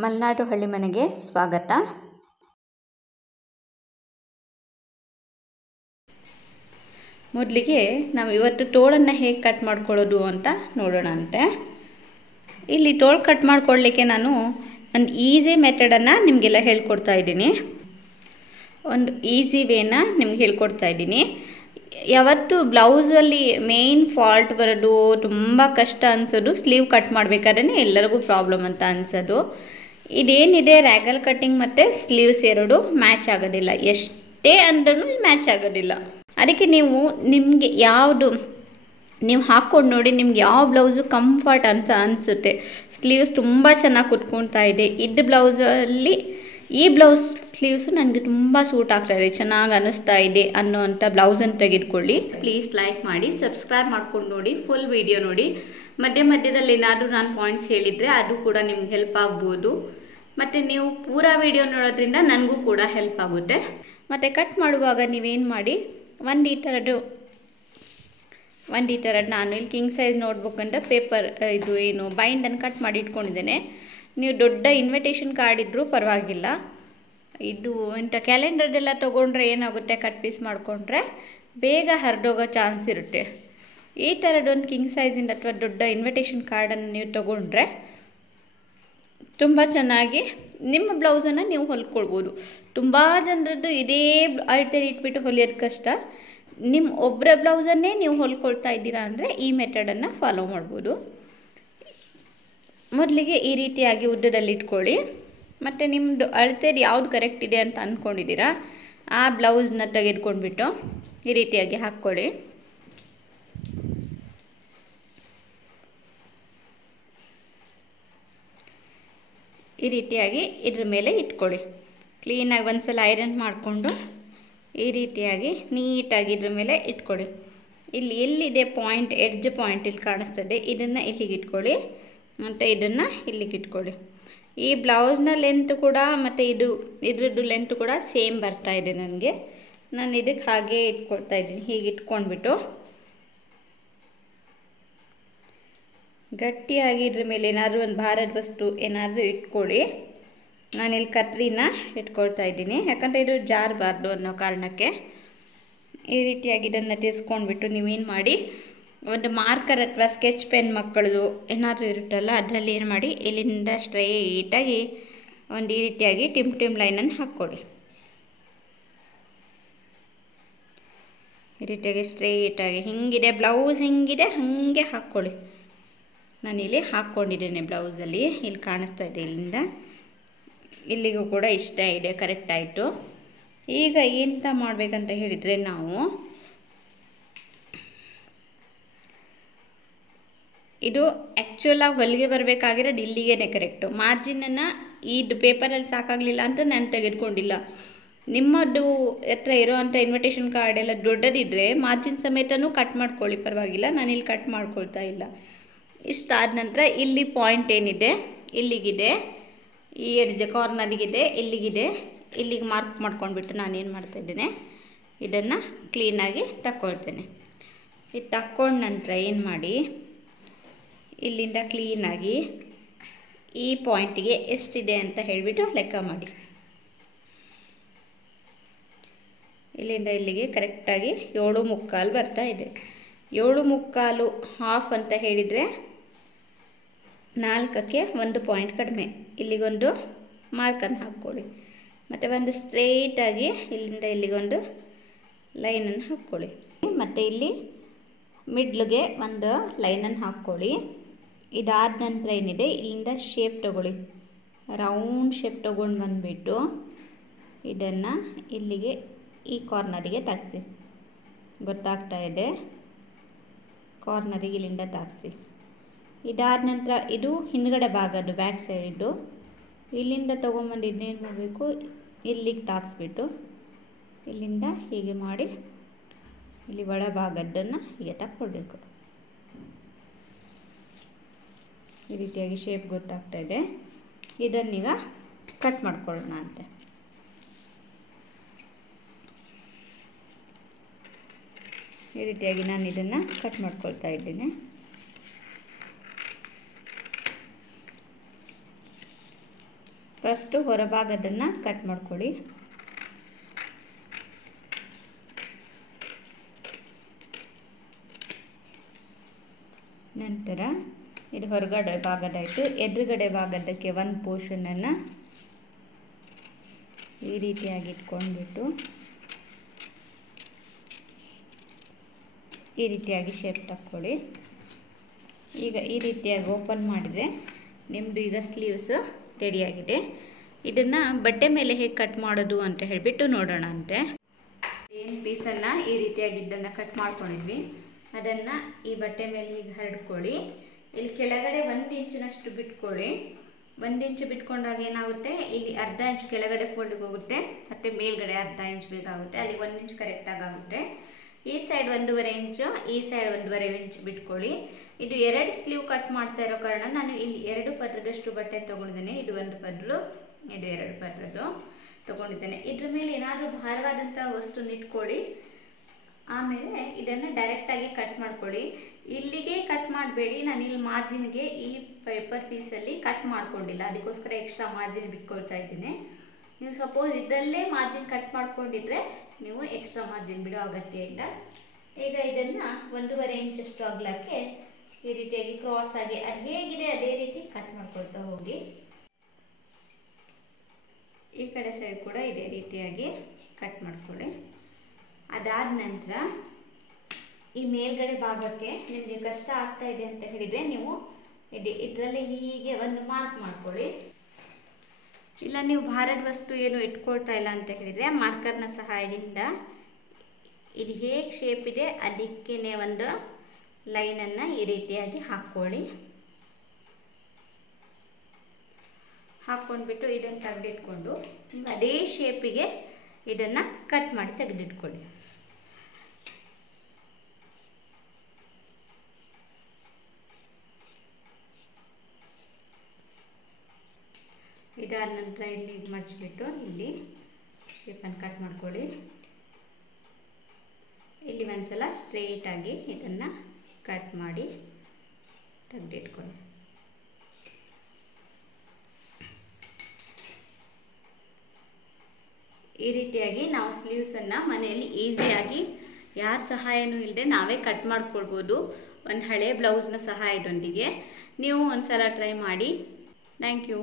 ಮಲೆನಾಡು ಹಳ್ಳಿ ಮನೆಗೆ ಸ್ವಾಗತ. ಮೊದಲಿಗೆ ನಾವು ಇವತ್ತು ತೋಳನ್ನು ಹೇಗೆ ಕಟ್ ಮಾಡ್ಕೊಳ್ಳೋದು ಅಂತ ನೋಡೋಣ ಅಂತೆ. ಇಲ್ಲಿ ತೋಳು ಕಟ್ ಮಾಡ್ಕೊಳ್ಳಿಕ್ಕೆ ನಾನು ಒಂದು ಈಸಿ ಮೆಥಡನ್ನು ನಿಮಗೆಲ್ಲ ಹೇಳ್ಕೊಡ್ತಾ ಇದ್ದೀನಿ. ಒಂದು ಈಸಿ ವೇನ ನಿಮ್ಗೆ ಹೇಳ್ಕೊಡ್ತಾ ಇದ್ದೀನಿ. ಯಾವತ್ತು ಬ್ಲೌಸಲ್ಲಿ ಮೇನ್ ಫಾಲ್ಟ್ ಬರೋದು, ತುಂಬ ಕಷ್ಟ ಅನಿಸೋದು ಸ್ಲೀವ್ ಕಟ್ ಮಾಡಬೇಕಾದ್ರೆ ಎಲ್ಲರಿಗೂ ಪ್ರಾಬ್ಲಮ್ ಅಂತ ಅನಿಸೋದು. ಇದೇನಿದೆ ರ್ಯಾಗಲ್ ಕಟ್ಟಿಂಗ್ ಮತ್ತು ಸ್ಲೀವ್ಸ್ ಎರಡು ಮ್ಯಾಚ್ ಆಗೋದಿಲ್ಲ, ಎಷ್ಟೇ ಅಂದ್ರೂ ಮ್ಯಾಚ್ ಆಗೋದಿಲ್ಲ. ಅದಕ್ಕೆ ನಿಮಗೆ ಯಾವುದು ನೀವು ಹಾಕ್ಕೊಂಡು ನೋಡಿ, ನಿಮ್ಗೆ ಯಾವ ಬ್ಲೌಸು ಕಂಫರ್ಟ್ ಅನಿಸುತ್ತೆ. ಸ್ಲೀವ್ಸ್ ತುಂಬ ಚೆನ್ನಾಗಿ ಕುತ್ಕೊಳ್ತಾ ಇದೆ, ಬ್ಲೌಸಲ್ಲಿ ಈ ಬ್ಲೌಸ್ ಸ್ಲೀವ್ಸು ನನಗೆ ತುಂಬ ಸೂಟ್ ಆಗ್ತಾ ಇದೆ, ಚೆನ್ನಾಗಿ ಅನ್ನಿಸ್ತಾ ಇದೆ ಅನ್ನೋವಂಥ ಬ್ಲೌಸನ್ನು ತೆಗೆದುಕೊಳ್ಳಿ. ಪ್ಲೀಸ್ ಲೈಕ್ ಮಾಡಿ, ಸಬ್ಸ್ಕ್ರೈಬ್ ಮಾಡ್ಕೊಂಡು ನೋಡಿ, ಫುಲ್ ವಿಡಿಯೋ ನೋಡಿ. ಮಧ್ಯದಲ್ಲಿ ಏನಾದರೂ ನಾನು ಪಾಯಿಂಟ್ಸ್ ಹೇಳಿದರೆ ಅದು ಕೂಡ ನಿಮ್ಗೆ ಹೆಲ್ಪ್ ಆಗ್ಬೋದು. ಮತ್ತು ನೀವು ಪೂರಾ ವಿಡಿಯೋ ನೋಡೋದ್ರಿಂದ ನನಗೂ ಕೂಡ ಹೆಲ್ಪ್ ಆಗುತ್ತೆ. ಮತ್ತು ಕಟ್ ಮಾಡುವಾಗ ನೀವೇನು ಮಾಡಿ, ಒಂದು ಈ ಥರದ್ದು ನಾನು ಇಲ್ಲಿ ಕಿಂಗ್ ಸೈಜ್ ನೋಟ್ಬುಕ್ ಅಂತ ಪೇಪರ್ ಬೈಂಡನ್ನು ಕಟ್ ಮಾಡಿ ಇಟ್ಕೊಂಡಿದ್ದೇನೆ. ನೀವು ದೊಡ್ಡ ಇನ್ವಿಟೇಷನ್ ಕಾರ್ಡ್ ಇದ್ದರೂ ಪರವಾಗಿಲ್ಲ. ಇಂಥ ಕ್ಯಾಲೆಂಡರ್ದೆಲ್ಲ ತೊಗೊಂಡ್ರೆ ಏನಾಗುತ್ತೆ, ಕಟ್ ಪೀಸ್ ಮಾಡಿಕೊಂಡ್ರೆ ಬೇಗ ಹರಿದೋಗೋ ಚಾನ್ಸ್ ಇರುತ್ತೆ. ಈ ಥರದ್ದೊಂದು ಕಿಂಗ್ ಸೈಜಿಂದ ಅಥವಾ ದೊಡ್ಡ ಇನ್ವಿಟೇಷನ್ ಕಾರ್ಡನ್ನು ನೀವು ತೊಗೊಂಡ್ರೆ ತುಂಬ ಚೆನ್ನಾಗಿ ನಿಮ್ಮ ಬ್ಲೌಸನ್ನು ನೀವು ಹೊಲ್ಕೊಳ್ಬೋದು. ತುಂಬ ಜನರದ್ದು ಇದೇ ಅಳತೆಲಿ ಇಟ್ಬಿಟ್ಟು ಹೊಲಿಯೋದು ಕಷ್ಟ. ನಿಮ್ಮ ಒಬ್ಬರ ಬ್ಲೌಸನ್ನೇ ನೀವು ಹೊಲ್ಕೊಳ್ತಾ ಇದ್ದೀರಾ ಅಂದರೆ ಈ ಮೆಥಡನ್ನು ಫಾಲೋ ಮಾಡ್ಬೋದು. ಮೊದಲಿಗೆ ಈ ರೀತಿಯಾಗಿ ಉದ್ದದಲ್ಲಿ ಇಟ್ಕೊಳ್ಳಿ. ಮತ್ತು ನಿಮ್ಮದು ಅಳತೆದು ಯಾವುದು ಕರೆಕ್ಟ್ ಇದೆ ಅಂತ ಅಂದ್ಕೊಂಡಿದ್ದೀರಾ ಆ ಬ್ಲೌಸ್ನ ತೆಗೆದುಕೊಂಡ್ಬಿಟ್ಟು ಈ ರೀತಿಯಾಗಿ ಹಾಕ್ಕೊಳ್ಳಿ. ಈ ರೀತಿಯಾಗಿ ಇದ್ರ ಮೇಲೆ ಇಟ್ಕೊಳ್ಳಿ. ಕ್ಲೀನಾಗಿ ಒಂದು ಸಲ ಐರನ್ ಮಾಡಿಕೊಂಡು ಈ ರೀತಿಯಾಗಿ ನೀಟಾಗಿ ಇದ್ರ ಮೇಲೆ ಇಟ್ಕೊಳ್ಳಿ. ಇಲ್ಲಿ ಎಲ್ಲಿದೆ ಪಾಯಿಂಟ್, ಎಡ್ಜ್ ಪಾಯಿಂಟ್ ಇಲ್ಲಿ ಕಾಣಿಸ್ತದೆ, ಇದನ್ನು ಇಲ್ಲಿಗೆ ಇಟ್ಕೊಳ್ಳಿ ಮತ್ತು ಇದನ್ನು ಇಲ್ಲಿಗೆ ಇಟ್ಕೊಳ್ಳಿ. ಈ ಬ್ಲೌಸ್ನ ಲೆಂತ್ ಕೂಡ ಮತ್ತು ಇದ್ರದ್ದು ಲೆಂತ್ ಕೂಡ ಸೇಮ್ ಬರ್ತಾ ಇದೆ ನನಗೆ. ನಾನು ಇದಕ್ಕೆ ಹಾಗೆ ಇಟ್ಕೊಳ್ತಾ ಇದ್ದೀನಿ. ಹೀಗೆ ಇಟ್ಕೊಂಡ್ಬಿಟ್ಟು ಗಟ್ಟಿಯಾಗಿ ಇದ್ರ ಮೇಲೆ ಏನಾದರೂ ಒಂದು ಭಾರದ ವಸ್ತು ಏನಾದರೂ ಇಟ್ಕೊಳ್ಳಿ. ನಾನಿಲ್ಲಿ ಕತ್ರಿನ ಇಟ್ಕೊಳ್ತಾ ಇದ್ದೀನಿ, ಯಾಕಂದರೆ ಇದು ಜಾರಬಾರ್ದು ಅನ್ನೋ ಕಾರಣಕ್ಕೆ. ಈ ರೀತಿಯಾಗಿ ಇದನ್ನು ತಿರ್ಸ್ಕೊಂಡ್ಬಿಟ್ಟು ನೀವೇನು ಮಾಡಿ, ಒಂದು ಮಾರ್ಕರ್ ಅಥವಾ ಸ್ಕೆಚ್ ಪೆನ್ ಮಕ್ಕಳದು ಏನಾದರೂ ಇರುತ್ತಲ್ಲ ಅದರಲ್ಲಿ ಏನು ಮಾಡಿ, ಇಲ್ಲಿಂದ ಸ್ಟ್ರೈಟಾಗಿ ಒಂದು ಈ ರೀತಿಯಾಗಿ ಟಿಮ್ ಲೈನನ್ನು ಹಾಕ್ಕೊಳ್ಳಿ. ಈ ರೀತಿಯಾಗಿ ಸ್ಟ್ರೈಟಾಗಿ ಹಿಂಗಿದೆ ಬ್ಲೌಸ್, ಹಿಂಗಿದೆ ಹಾಗೆ ಹಾಕ್ಕೊಳ್ಳಿ. ನಾನಿಲ್ಲಿ ಹಾಕ್ಕೊಂಡಿದ್ದೇನೆ ಬ್ಲೌಸಲ್ಲಿ, ಇಲ್ಲಿ ಕಾಣಿಸ್ತಾ ಇದೆ. ಇಲ್ಲಿಂದ ಇಲ್ಲಿಗೂ ಕೂಡ ಇಷ್ಟ ಇದೆ, ಕರೆಕ್ಟ್ ಆಯಿತು. ಈಗ ಎಂತ ಮಾಡಬೇಕಂತ ಹೇಳಿದರೆ, ನಾವು ಇದು ಆ್ಯಕ್ಚುಲಾಗಿ ಹೊಲಿಗೆ ಬರಬೇಕಾಗಿರೋದು ಇಲ್ಲಿಗೇ ಕರೆಕ್ಟು. ಮಾರ್ಜಿನನ್ನು ಇದು ಪೇಪರಲ್ಲಿ ಸಾಕಾಗಲಿಲ್ಲ ಅಂತ ನಾನು ತೆಗೆದುಕೊಂಡಿಲ್ಲ. ನಿಮ್ಮದು ಹತ್ರ ಇರೋವಂಥ ಇನ್ವಿಟೇಷನ್ ಕಾರ್ಡ್ ಎಲ್ಲ ದೊಡ್ಡದಿದ್ದರೆ ಮಾರ್ಜಿನ್ ಸಮೇತನೂ ಕಟ್ ಮಾಡ್ಕೊಳ್ಳಿ, ಪರವಾಗಿಲ್ಲ. ನಾನಿಲ್ಲಿ ಕಟ್ ಮಾಡ್ಕೊಳ್ತಾ ಇಲ್ಲ. ಇಷ್ಟಾದ ನಂತರ ಇಲ್ಲಿ ಪಾಯಿಂಟ್ ಏನಿದೆ ಇಲ್ಲಿಗಿದೆ, ಈ ಎಡ್ಜ್ ಕಾರ್ನರಿಗಿದೆ, ಇಲ್ಲಿಗೆ ಮಾರ್ಕ್ ಮಾಡ್ಕೊಂಡ್ಬಿಟ್ಟು ನಾನೇನು ಮಾಡ್ತಾಯಿದ್ದೇನೆ, ಇದನ್ನು ಕ್ಲೀನಾಗಿ ತಕ್ಕೊಳ್ತೇನೆ. ಇದು ತಕ್ಕೊಂಡ ನಂತರ ಏನು ಮಾಡಿ, ಇಲ್ಲಿಂದ ಕ್ಲೀನಾಗಿ ಈ ಪಾಯಿಂಟಿಗೆ ಎಷ್ಟಿದೆ ಅಂತ ಹೇಳಿಬಿಟ್ಟು ಲೆಕ್ಕ ಮಾಡಿ. ಇಲ್ಲಿಂದ ಇಲ್ಲಿಗೆ ಕರೆಕ್ಟಾಗಿ 7.75 ಬರ್ತಾ ಇದೆ. 7.75 ಹಾಫ್ ಅಂತ ಹೇಳಿದರೆ 4ಕ್ಕೆ 1 ಪಾಯಿಂಟ್ ಕಡಿಮೆ. ಇಲ್ಲಿಗೊಂದು ಮಾರ್ಕನ್ನು ಹಾಕ್ಕೊಳ್ಳಿ. ಮತ್ತು ಒಂದು ಸ್ಟ್ರೈಟಾಗಿ ಇಲ್ಲಿಂದ ಇಲ್ಲಿಗೊಂದು ಲೈನನ್ನು ಹಾಕ್ಕೊಳ್ಳಿ. ಮತ್ತು ಇಲ್ಲಿ ಮಿಡ್ಲಿಗೆ ಒಂದು ಲೈನನ್ನು ಹಾಕ್ಕೊಳ್ಳಿ. ಇದಾದ ನಂತರ ಏನಿದೆ, ಇಲ್ಲಿಂದ ಶೇಪ್ ತಗೊಳ್ಳಿ, ರೌಂಡ್ ಶೇಪ್ ತೊಗೊಂಡು ಬಂದುಬಿಟ್ಟು ಇದನ್ನು ಇಲ್ಲಿಗೆ ಈ ಕಾರ್ನರಿಗೆ ತಾಗಿಸಿ. ಗೊತ್ತಾಗ್ತಾ ಇದೆ, ಕಾರ್ನರಿಗೆ ಇಲ್ಲಿಂದ ತಾಗಿಸಿ. ಇದಾದ ನಂತರ ಇದು ಹಿಂದ್ಗಡೆ ಭಾಗದ್ದು ಬ್ಯಾಕ್ ಸೈಡಿದ್ದು, ಇಲ್ಲಿಂದ ತೊಗೊಂಬಂದು ಇದನ್ನೇನು ಮಾಡಬೇಕು, ಇಲ್ಲಿಗೆ ತಾಗಿಸ್ಬಿಟ್ಟು ಇಲ್ಲಿಂದ ಹೀಗೆ ಮಾಡಿ ಇಲ್ಲಿ ಒಳಭಾಗದ್ದನ್ನು ಹೀಗೆ ತಕ್ಕೊಳ್ಬೇಕು. ಈ ರೀತಿಯಾಗಿ ಶೇಪ್ ಗೊತ್ತಾಗ್ತಾ ಇದೆ. ಇದನ್ನೀಗ ಕಟ್ ಮಾಡ್ಕೊಳ್ಳೋಣ ಅಂತೆ. ಈ ರೀತಿಯಾಗಿ ನಾನು ಇದನ್ನು ಕಟ್ ಮಾಡ್ಕೊಳ್ತಾ ಇದ್ದೀನಿ. ಫಸ್ಟು ಹೊರಭಾಗದನ್ನು ಕಟ್ ಮಾಡ್ಕೊಳ್ಳಿ. ನಂತರ ಇದು ಹೊರಗಡೆ ಭಾಗದಾಯಿತು. ಎದುರುಗಡೆ ಭಾಗದಕ್ಕೆ ಒಂದು ಪೋರ್ಷನನ್ನು ಈ ರೀತಿಯಾಗಿ ಇಟ್ಕೊಂಡ್ಬಿಟ್ಟು ಈ ರೀತಿಯಾಗಿ ಶೇಪ್ ತಕ್ಕೊಳ್ಳಿ. ಈಗ ಈ ರೀತಿಯಾಗಿ ಓಪನ್ ಮಾಡಿದರೆ ನಿಮ್ಮದು ಈಗ ಸ್ಲೀವ್ಸ್ ರೆಡಿಯಾಗಿದೆ. ಇದನ್ನು ಬಟ್ಟೆ ಮೇಲೆ ಹೇಗೆ ಕಟ್ ಮಾಡೋದು ಅಂತ ಹೇಳಿಬಿಟ್ಟು ನೋಡೋಣ ಅಂತೆ. ಏನು ಪೀಸನ್ನು ಈ ರೀತಿಯಾಗಿ ಇದನ್ನು ಕಟ್ ಮಾಡ್ಕೊಂಡಿದ್ವಿ ಅದನ್ನು ಈ ಬಟ್ಟೆ ಮೇಲೆ ಹೀಗೆ ಹರಡ್ಕೊಳ್ಳಿ. ಇಲ್ಲಿ ಕೆಳಗಡೆ 1 ಇಂಚಿನಷ್ಟು ಬಿಟ್ಕೊಳ್ಳಿ. 1 ಇಂಚು ಬಿಟ್ಕೊಂಡಾಗ ಏನಾಗುತ್ತೆ, ಇಲ್ಲಿ ಅರ್ಧ ಇಂಚು ಕೆಳಗಡೆ ಫೋಲ್ಡಿಗೆ ಹೋಗುತ್ತೆ ಮತ್ತು ಮೇಲ್ಗಡೆ ಅರ್ಧ ಇಂಚ್ ಬೇಕಾಗುತ್ತೆ. ಅಲ್ಲಿ 1 ಇಂಚ್ ಕರೆಕ್ಟಾಗಿ ಆಗುತ್ತೆ. ಈ ಸೈಡ್ 1.5 ಇಂಚು, ಈ ಸೈಡ್ 1.5 ಇಂಚ್ ಬಿಟ್ಕೊಳ್ಳಿ. ಇದು 2 ಸ್ಲೀವ್ ಕಟ್ ಮಾಡ್ತಾ ಇರೋ ಕಾರಣ ನಾನು ಇಲ್ಲಿ 2 ಪದರದಷ್ಟು ಬಟ್ಟೆ ತೊಗೊಂಡಿದ್ದೇನೆ. ಇದು 1 ಪದರು, ಇದು 2 ಪದರದ್ದು ತೊಗೊಂಡಿದ್ದೇನೆ. ಇದ್ರ ಮೇಲೆ ಏನಾದರೂ ಭಾರವಾದಂಥ ವಸ್ತು ಇಟ್ಕೊಳ್ಳಿ. ಆಮೇಲೆ ಇದನ್ನು ಡೈರೆಕ್ಟಾಗಿ ಕಟ್ ಮಾಡ್ಕೊಳ್ಳಿ. ಇಲ್ಲಿಗೆ ಕಟ್ ಮಾಡಬೇಡಿ. ನಾನು ಇಲ್ಲಿ ಮಾರ್ಜಿನ್ಗೆ ಈ ಪೇಪರ್ ಪೀಸಲ್ಲಿ ಕಟ್ ಮಾಡ್ಕೊಂಡಿಲ್ಲ, ಅದಕ್ಕೋಸ್ಕರ ಎಕ್ಸ್ಟ್ರಾ ಮಾರ್ಜಿನ್ ಬಿಟ್ಕೊಳ್ತಾ ಇದ್ದೀನಿ. ನೀವು ಸಪೋಸ್ ಇದರಲ್ಲೇ ಮಾರ್ಜಿನ್ ಕಟ್ ಮಾಡ್ಕೊಂಡಿದ್ರೆ ನೀವು ಎಕ್ಸ್ಟ್ರಾ ಮಾರ್ಜಿನ್ ಬಿಡೋ ಅಗತ್ಯ ಇಲ್ಲ. ಈಗ ಇದನ್ನು 1.5 ಇಂಚಷ್ಟು ಅಗಲಕ್ಕೆ ಈ ರೀತಿಯಾಗಿ ಕ್ರಾಸ್ ಆಗಿ ಅದು ಹೇಗಿದೆ ಅದೇ ರೀತಿ ಕಟ್ ಮಾಡ್ಕೊಳ್ತಾ ಹೋಗಿ. ಈ ಕಡೆ ಸೈಡ್ ಕೂಡ ಇದೇ ರೀತಿಯಾಗಿ ಕಟ್ ಮಾಡ್ಕೊಳ್ಳಿ. ಅದಾದ ನಂತರ ಈ ಮೇಲ್ಗಡೆ ಭಾಗಕ್ಕೆ ನಿಮಗೆ ಕಷ್ಟ ಆಗ್ತಾ ಇದೆ ಅಂತ ಹೇಳಿದರೆ ನೀವು ಇದರಲ್ಲಿ ಹೀಗೆ ಒಂದು ಮಾರ್ಕ್ ಮಾಡ್ಕೊಳ್ಳಿ. ಇಲ್ಲ ನೀವು ಭಾರದ ವಸ್ತು ಏನು ಇಟ್ಕೊಳ್ತಾ ಇಲ್ಲ ಅಂತ ಹೇಳಿದರೆ ಮಾರ್ಕರ್ನ ಸಹಾಯದಿಂದ ಇದು ಹೇಗೆ ಶೇಪ್ ಇದೆ ಅದಕ್ಕೇ ಒಂದು ಲೈನನ್ನು ಈ ರೀತಿಯಾಗಿ ಹಾಕ್ಕೊಳ್ಳಿ. ಹಾಕ್ಕೊಂಡ್ಬಿಟ್ಟು ಇದನ್ನು ತೆಗೆದಿಟ್ಕೊಂಡು ನೀವು ಅದೇ ಶೇಪಿಗೆ ಇದನ್ನು ಕಟ್ ಮಾಡಿ ತೆಗೆದಿಟ್ಕೊಳ್ಳಿ. ಇದಾದ ನಂತರ ಇಲ್ಲಿ ಮಡಚಿಬಿಟ್ಟು ಇಲ್ಲಿ ಶೇಪನ್ನು ಕಟ್ ಮಾಡ್ಕೊಳ್ಳಿ. ಇಲ್ಲಿ ಒಂದ್ಸಲ ಸ್ಟ್ರೇಟಾಗಿ ಇದನ್ನು ಕಟ್ ಮಾಡಿ ತೆಗೆದಿಟ್ಕೊಳ್ಳಿ. ಈ ರೀತಿಯಾಗಿ ನಾವು ಸ್ಲೀವ್ಸನ್ನು ಮನೆಯಲ್ಲಿ ಈಸಿಯಾಗಿ ಯಾರ ಸಹಾಯನೂ ಇಲ್ಲದೆ ನಾವೇ ಕಟ್ ಮಾಡ್ಕೊಳ್ಬೋದು, ಒಂದು ಹಳೆ ಬ್ಲೌಸ್ನ ಸಹಾಯದೊಂದಿಗೆ. ನೀವು ಒಂದು ಸಲ ಟ್ರೈ ಮಾಡಿ. Thank you.